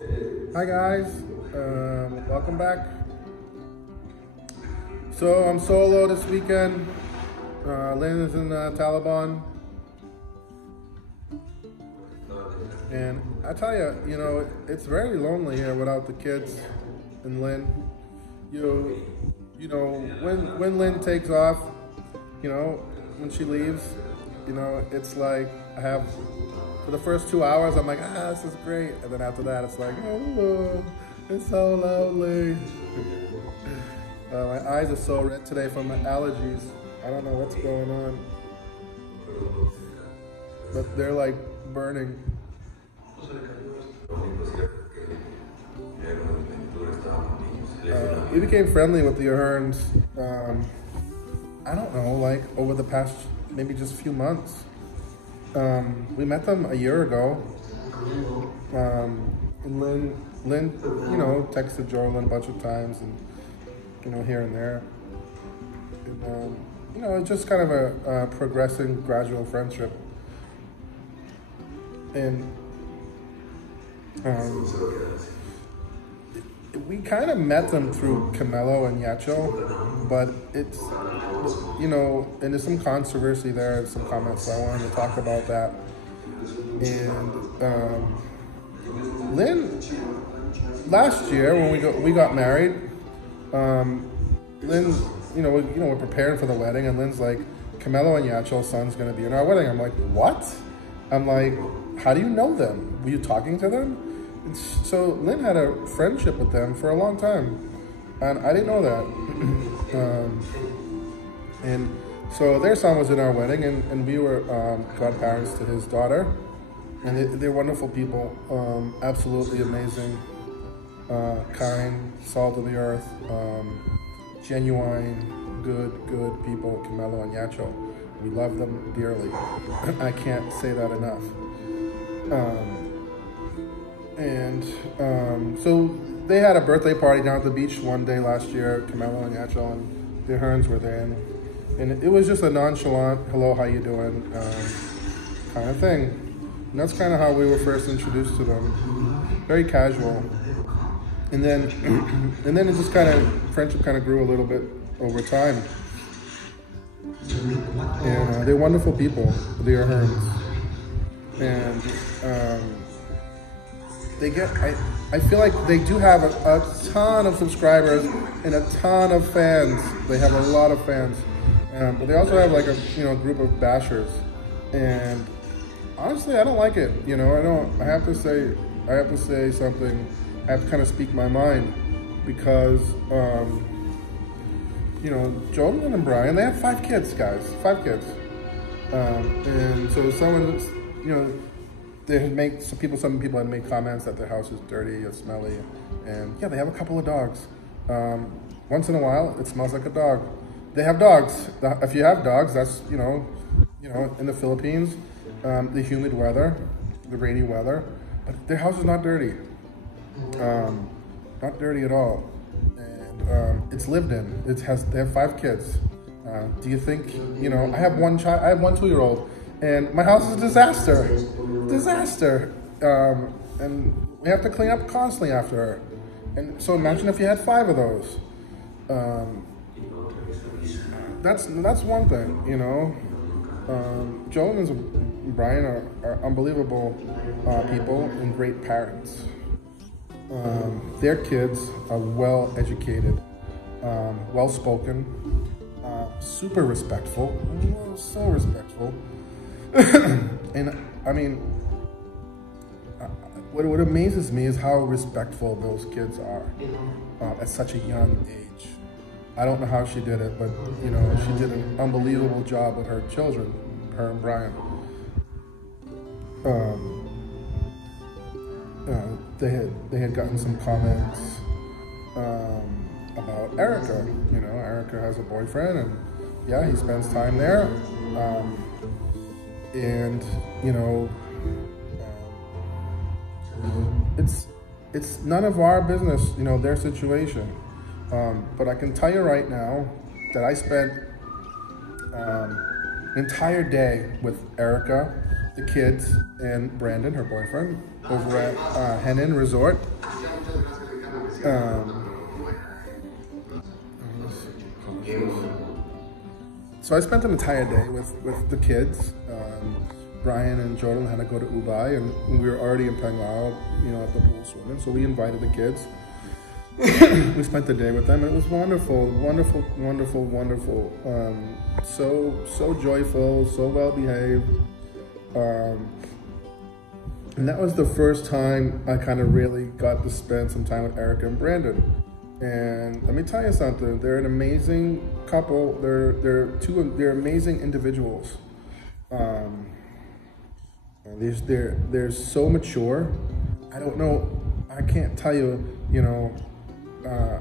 Hi guys, welcome back. So I'm solo this weekend. Lynn is in Taliban, and I tell you, it's very lonely here without the kids and Lynn. When Lynn takes off, when she leaves, it's like I have. For the first 2 hours, I'm like, this is great. And then after that, it's like, oh, it's so lonely. My eyes are so red today from the allergies. I don't know what's going on. But they're like burning. We became friendly with the Aherns, I don't know, like over the past, maybe just a few months. We met them a year ago, and Lynn, texted Jordan a bunch of times, and here and there. And, it's just kind of a progressing, gradual friendship. And we kind of met them through Camelo and Yacho, but it's, and there's some controversy there, some comments, so I wanted to talk about that. And Lynn, last year when we got married, Lynn, we're preparing for the wedding, and Lynn's like, Camelo and Yacho's son's gonna be in our wedding. I'm like, what? I'm like, how do you know them? Were you talking to them? And so Lynn had a friendship with them for a long time, and I didn't know that. And so their son was in our wedding, and we were godparents to his daughter, and they're wonderful people, absolutely amazing, kind, salt of the earth, genuine, good people, Camelo and Yacho. We love them dearly. I can't say that enough. So they had a birthday party down at the beach one day last year, Camelo and Yacho, and the Aherns were there. And it was just a nonchalant, hello, how you doing, kind of thing. And that's kind of how we were first introduced to them. Very casual. And then it just friendship kind of grew a little bit over time. And they're wonderful people, the Aherns. And I feel like they do have a ton of subscribers and a ton of fans. They have a lot of fans. But they also have like a group of bashers, and honestly, I don't like it. I have to say something. I have to kind of speak my mind, because Jordan and Brian, they have 5 kids, guys, 5 kids, and so some people had made comments that their house is dirty or smelly, and yeah, they have a couple of dogs. Once in a while, it smells like a dog. They have dogs. If you have dogs, that's, in the Philippines, the humid weather, the rainy weather, but their house is not dirty. Not dirty at all. And it's lived in. They have 5 kids. Do you think, I have one 2-year-old, and my house is a disaster. And we have to clean up constantly after her. And so imagine if you had 5 of those. That's one thing, Joel and Brian are unbelievable people and great parents. Their kids are well educated, well spoken, super respectful, so respectful. And I mean, what amazes me is how respectful those kids are at such a young age. I don't know how she did it, but she did an unbelievable job with her children, her and Brian. They had gotten some comments about Erica. Erica has a boyfriend, and yeah, he spends time there. It's none of our business, their situation. But I can tell you right now that I spent an entire day with Erica, the kids, and Brandon, her boyfriend. over at Ahern Resort. So I spent an entire day with the kids. Brian and Jordan had to go to Ubai, and we were already in Pangao, you know, at the pool swimming. So we invited the kids. We spent the day with them, and it was wonderful, wonderful, wonderful, wonderful. So joyful, so well behaved. And that was the first time I kind of really got to spend some time with Erica and Brandon. And let me tell you something, they're an amazing couple. They're amazing individuals. They're so mature. I don't know, I can't tell you, you know,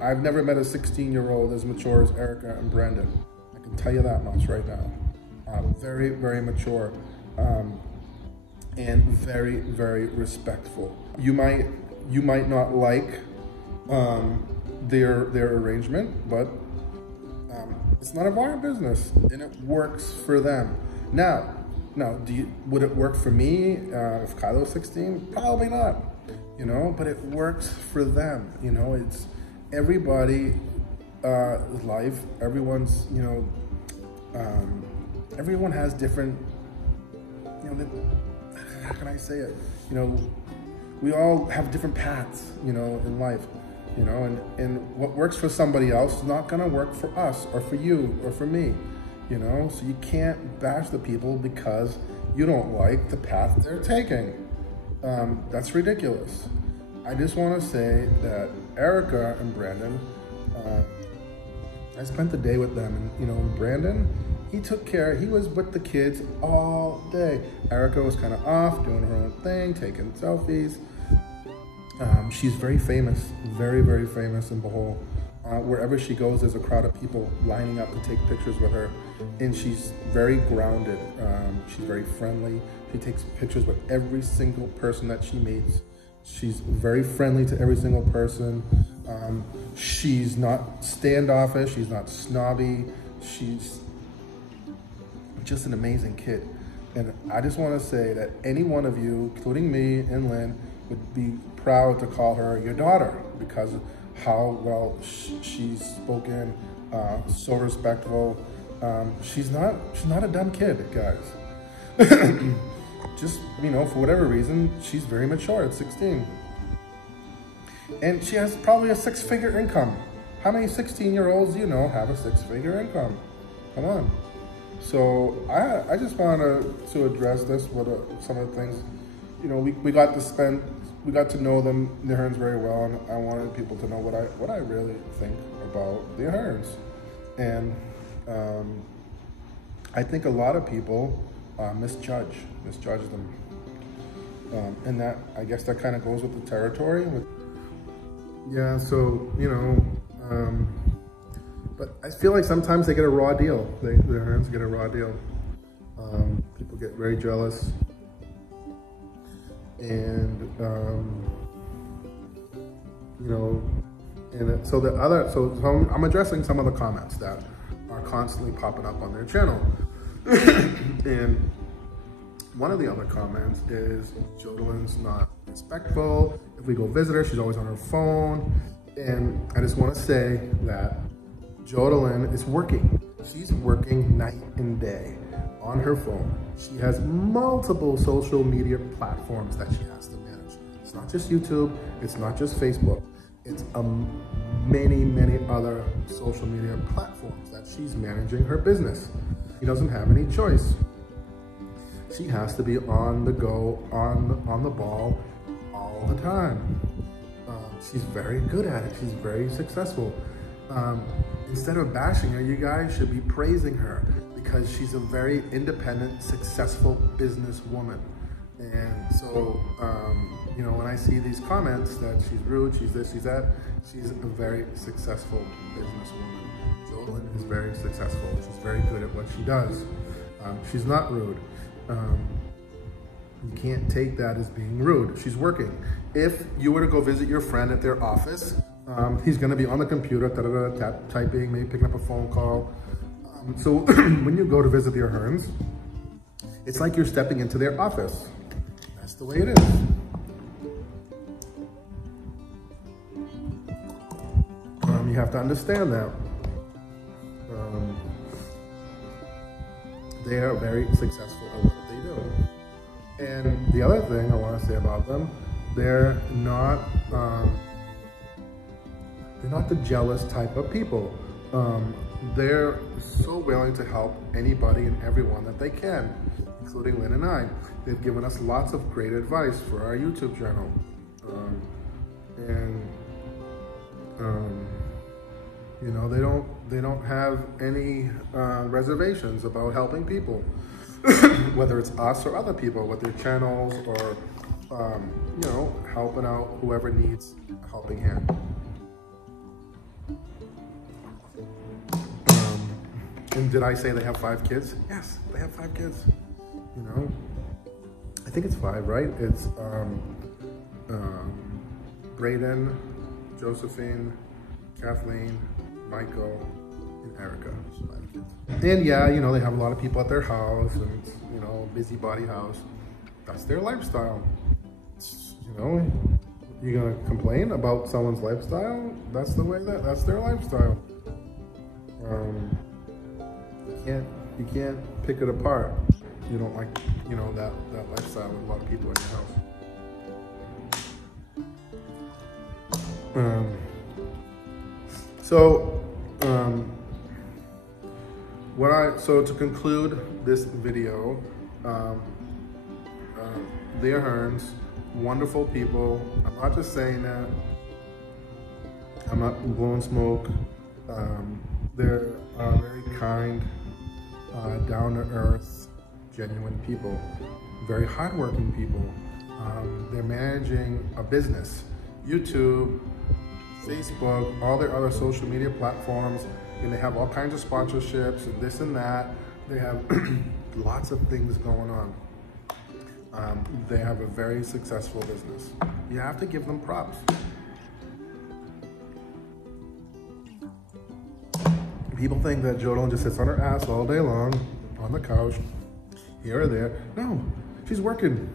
I've never met a 16-year-old as mature as Erica and Brandon. I can tell you that much right now. Very, very mature. And very, very respectful. You might not like their arrangement, but it's none of our business, and it works for them. Now, would it work for me if Kylo's 16? Probably not, you know, but it works for them. You know, it's everybody life, everyone's, you know, everyone has different, you know, how can I say it? You know, we all have different paths, you know, in life, you know, and what works for somebody else is not gonna work for us or for you or for me, you know? So you can't bash the people because you don't like the path they're taking. That's ridiculous. I just wanna say that Erica and Brandon, I spent the day with them, and, you know, Brandon, he was with the kids all day. Erica was kind of off, doing her own thing, taking selfies. She's very famous, very, very famous in Bohol. Wherever she goes, there's a crowd of people lining up to take pictures with her. And she's very grounded. She's very friendly. She takes pictures with every single person that she meets. She's very friendly to every single person. She's not standoffish. She's not snobby. She's just an amazing kid. And I just want to say that any one of you, including me and Lynn, would be proud to call her your daughter because of how well she's spoken, so respectful. She's not a dumb kid, guys. Just, you know, for whatever reason, she's very mature at 16. And she has probably a 6-figure income. How many 16-year-olds do you know have a 6-figure income? Come on. So I just wanted to address this with some of the things, you know, we got to know them, the Aherns, very well, and I wanted people to know what I really think about the Aherns. And I think a lot of people misjudge them. And that, I guess that kind of goes with the territory. Yeah, so, you know, but I feel like sometimes they get a raw deal. The Aherns get a raw deal. People get very jealous. And, you know, and so I'm addressing some of the comments that are constantly popping up on their channel. And one of the other comments is Jodelin's not respectful. If we go visit her, she's always on her phone. And I just want to say that Jodelin is working. She's working night and day on her phone. She has multiple social media platforms that she has to manage. It's not just YouTube, it's not just Facebook. It's many, many other social media platforms that she's managing her business. She doesn't have any choice. She has to be on the go, on the ball all the time. She's very good at it. She's very successful. Instead of bashing her, you guys should be praising her because she's a very independent, successful businesswoman. And so, you know, when I see these comments that she's rude, she's this, she's that, she's a very successful businesswoman. Jodelin is very successful. She's very good at what she does. She's not rude. You can't take that as being rude. She's working. If you were to go visit your friend at their office, he's gonna be on the computer, typing, maybe picking up a phone call. So when you go to visit the Aherns, it's like you're stepping into their office. That's the way it is. You have to understand that. They are very successful at what they do. And the other thing I want to say about them, they're not the jealous type of people. They're so willing to help anybody and everyone that they can, including Lynn and I. They've given us lots of great advice for our YouTube channel. You know, they don't have any reservations about helping people, whether it's us or other people with their channels or you know, helping out whoever needs a helping hand. And did I say they have 5 kids? Yes, they have 5 kids. You know, I think it's 5, right? It's Brayden, Josephine, Kathleen, Michael, and Erica. 5 kids. And yeah, you know, they have a lot of people at their house, and you know, busybody house. That's their lifestyle. You know, you're gonna complain about someone's lifestyle? That's the way that's their lifestyle. You can't pick it apart. You don't like, you know, that lifestyle with a lot of people in your house. So to conclude this video, the Aherns, wonderful people. I'm not just saying that. I'm not blowing smoke. They're very kind, down-to-earth, genuine people, very hardworking people. They're managing a business, YouTube, Facebook, all their other social media platforms, and they have all kinds of sponsorships and this and that. They have lots of things going on. They have a very successful business. You have to give them props. People think that Jodalyn just sits on her ass all day long, on the couch, here or there. No, she's working.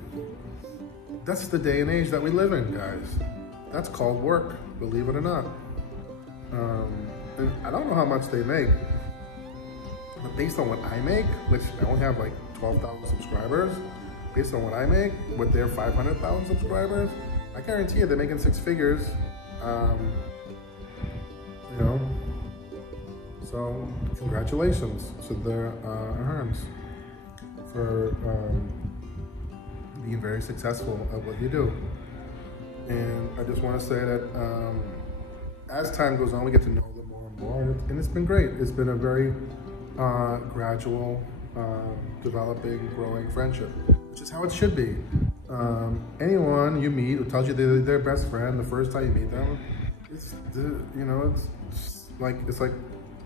That's the day and age that we live in, guys. That's called work, believe it or not. And I don't know how much they make, but based on what I make, which I only have like 12,000 subscribers, based on what I make with their 500,000 subscribers, I guarantee you they're making 6 figures. You know, so congratulations to the Aherns for being very successful at what you do. And I just want to say that as time goes on, we get to know them more and more, and it's been great. It's been a very gradual, developing, growing friendship, which is how it should be. Anyone you meet who tells you they're their best friend the first time you meet them, it's like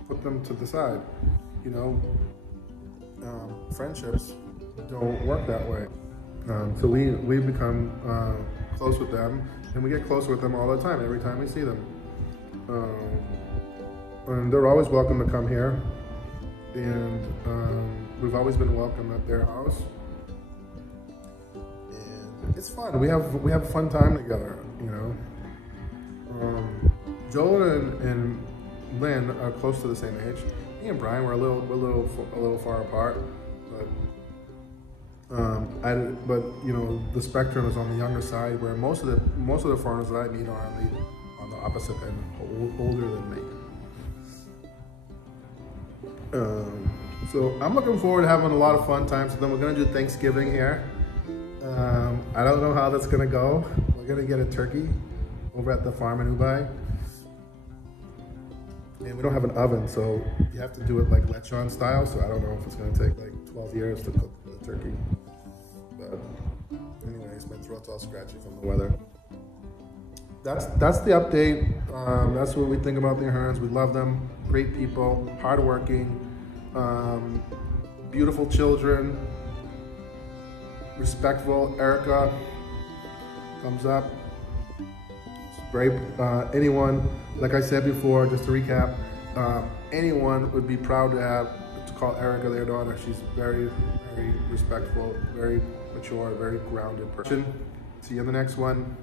put them to the side. You know, friendships don't work that way. So we become close with them, and we get closer with them all the time, every time we see them. And they're always welcome to come here, and we've always been welcome at their house. And it's fun. We have a fun time together, you know. Joel and Lynn are close to the same age. Me and Brian were a little far apart, but you know, the spectrum is on the younger side, where most of the foreigners that I meet are on the opposite end, older than me. So I'm looking forward to having a lot of fun times with them. We're gonna do Thanksgiving here. I don't know how that's gonna go. We're gonna get a turkey over at the farm in Ubai. And we don't have an oven, so you have to do it like lechon style, so I don't know if it's gonna take like 12 years to cook the turkey. But anyways, my throat's all scratchy from the weather. That's the update. That's what we think about the Aherns. We love them. Great people, hardworking, beautiful children, respectful. Erica, thumbs up. Great. Anyone, like I said before, just to recap, anyone would be proud to call Erica their daughter. She's very, very respectful, very mature, very grounded person. See you in the next one.